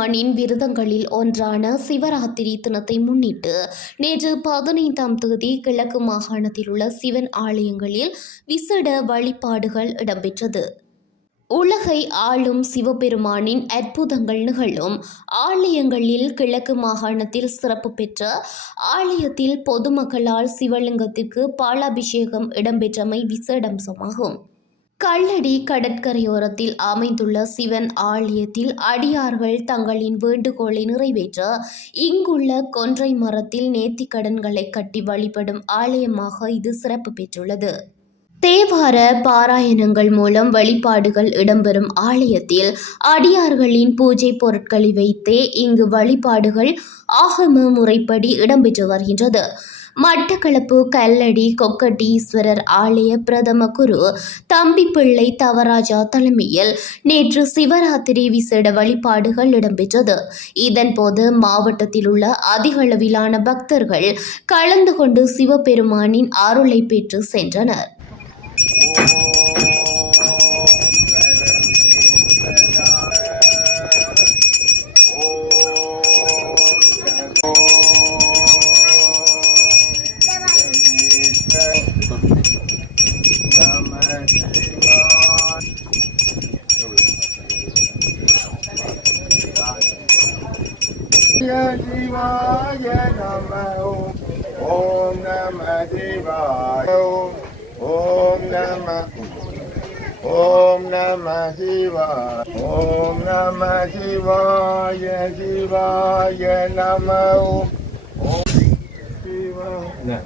சிவபெருமானின் விரதங்களில் ஒன்றான சிவராத்திரி தினத்தை முன்னிட்டு நேற்று 15ஆம் தேதி கிழக்கு மாகாணத்தில் உள்ள சிவன் ஆலயங்களில் விசேட வழிபாடுகள் இடம்பெற்றது. உலகை ஆளும் சிவபெருமானின் அற்புதங்கள் நிகழும் ஆலயங்களில் கிழக்கு மாகாணத்தில் சிறப்பு பெற்ற ஆலயத்தில் பொதுமக்களால் சிவலிங்கத்திற்கு பாலாபிஷேகம் இடம்பெற்றமை விசேடம்சமாகும். கல்லடி கடற்கரையோரத்தில் அமைந்துள்ள சிவன் ஆலயத்தில் அடியார்கள் தங்களின் வேண்டுகோளை நிறைவேற்ற இங்குள்ள கொன்றை மரத்தில் நேர்த்திக்கடன்களை கட்டி வழிபடும் ஆலயமாக இது சிறப்பு பெற்றுள்ளது. தேவார பாராயணங்கள் மூலம் வழிபாடுகள் இடம்பெறும் ஆலயத்தில் அடியார்களின் பூஜை பொருட்களை வைத்தே இங்கு வழிபாடுகள் ஆகம முறைப்படி இடம்பெற்று வருகின்றது. மட்டக்களப்பு கல்லடி கொக்கட்டீஸ்வரர் ஆலய பிரதம குரு தம்பிப்பிள்ளை தவராஜா தலைமையில் நேற்று சிவராத்திரி விசேட வழிபாடுகள் இடம்பெற்றது. இதன்போது மாவட்டத்தில் உள்ள அதிகளவிலான பக்தர்கள் கலந்து கொண்டு சிவபெருமானின் அருளை பெற்று சென்றனர். Shivaய நமः ஓம் நம சிவாய ஓம் நம சிவாய ஓம் நம சிவாய சிவாய நம ஓம் சிவாய